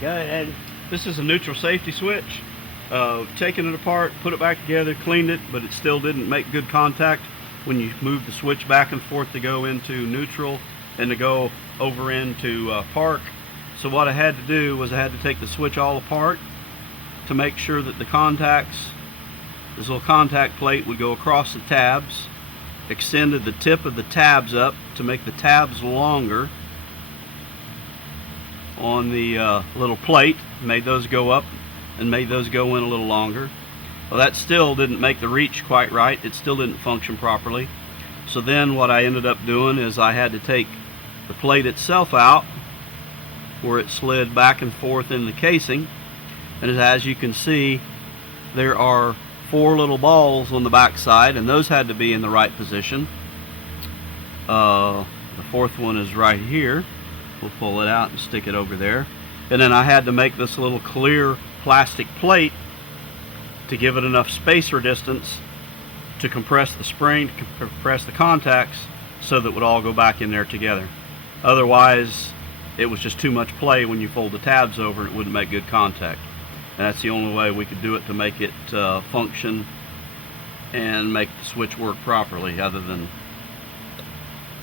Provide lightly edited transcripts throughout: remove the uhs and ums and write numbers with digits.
Go ahead. This is a neutral safety switch. Taken it apart, put it back together, cleaned it, but it still didn't make good contact when you move the switch back and forth to go into neutral and to go over into park. So what I had to do was I had to take the switch all apart to make sure that the contacts, this little contact plate would go across the tabs, extended the tip of the tabs up to make the tabs longer on the little plate, made those go up and made those go in a little longer. Well, that still didn't make the reach quite right. It still didn't function properly. So then what I ended up doing is I had to take the plate itself out where it slid back and forth in the casing, and as you can see, there are 4 little balls on the back side, and those had to be in the right position. The 4th one is right here. We'll pull it out and stick it over there. And then I had to make this little clear plastic plate to give it enough spacer distance to compress the spring, to compress the contacts, so that it would all go back in there together. Otherwise, it was just too much play when you fold the tabs over and it wouldn't make good contact. And that's the only way we could do it to make it function and make the switch work properly, other than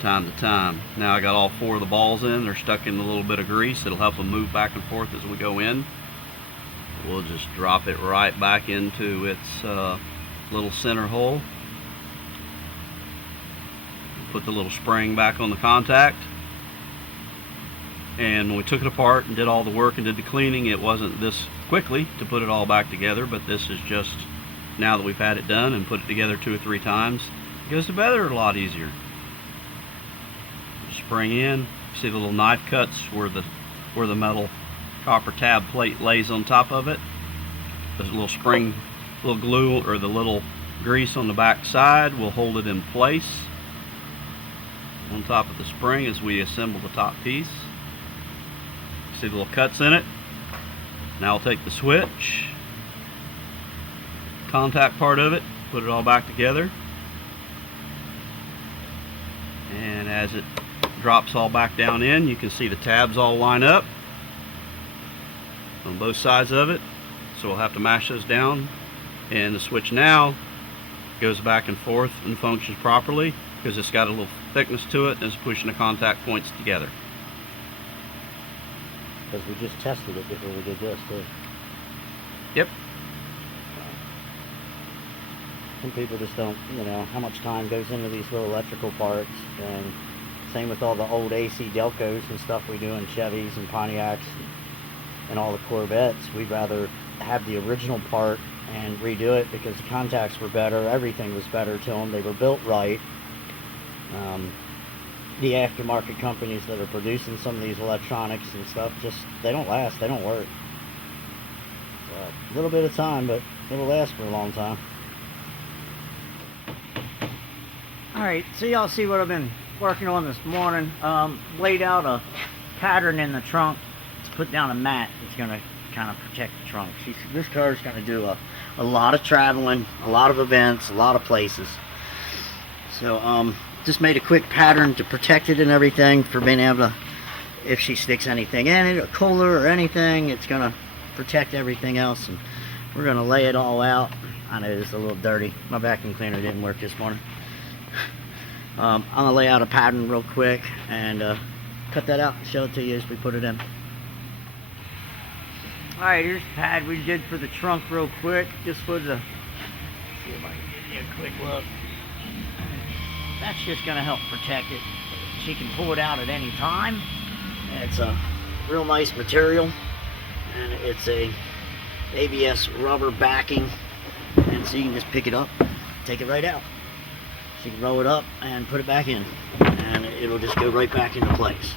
time to time. Now I got all 4 of the balls in. They're stuck in a little bit of grease. It'll help them move back and forth as we go in. We'll just drop it right back into its little center hole. Put the little spring back on the contact. And when we took it apart and did all the work and did the cleaning, it wasn't this quickly to put it all back together, but this is just, now that we've had it done and put it together 2 or 3 times, it goes together a lot easier. Spring in, see the little knife cuts where the metal copper tab plate lays on top of it. There's a little spring, little glue, or the little grease on the back side will hold it in place on top of the spring as we assemble the top piece. See the little cuts in it. Now I'll take the switch, contact part of it, put it all back together, and as it drops all back down in, you can see the tabs all line up on both sides of it. So we'll have to mash those down, and the switch now goes back and forth and functions properly because it's got a little thickness to it and it's pushing the contact points together. Because we just tested it before we did this too. Yep. Some people just don't, how much time goes into these little electrical parts, and same with all the old AC Delcos and stuff we do in Chevys and Pontiacs and all the Corvettes. We'd rather have the original part and redo it because the contacts were better, everything was better to them, they were built right. The aftermarket companies that are producing some of these electronics and stuff, they don't last, they don't work. So, a little bit of time, but it'll last for a long time. Alright, so y'all see what I've been working on this morning. Laid out a pattern in the trunk to put down a mat that's going to kind of protect the trunk. This car is going to do a lot of traveling, a lot of events, a lot of places. So just made a quick pattern to protect it and everything for being able to, if she sticks anything in it, a cooler or anything, it's going to protect everything else. And we're going to lay it all out. I know it's a little dirty. My vacuum cleaner didn't work this morning. I'm going to lay out a pattern real quick and cut that out and show it to you as we put it in. Alright, here's the pad we did for the trunk real quick. Just for the, see if I can give you a quick look. That's just going to help protect it. She can pull it out at any time. It's a real nice material, and it's a ABS rubber backing, and so you can just pick it up, take it right out. So you can roll it up and put it back in, and it'll just go right back into place.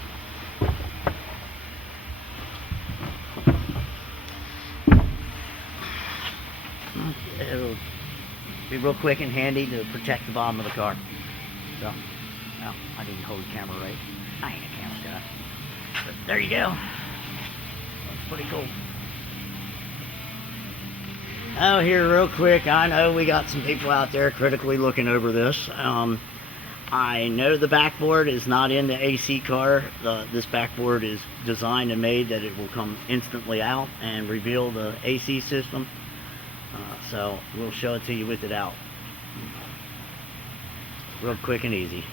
It'll be real quick and handy to protect the bottom of the car. So, well, I didn't hold the camera right. I ain't a camera guy. But there you go. That's pretty cool. Oh, here real quick, I know we got some people out there critically looking over this. I know the backboard is not in the AC car. This backboard is designed and made that it will come instantly out and reveal the AC system. So we'll show it to you with it out. Real quick and easy.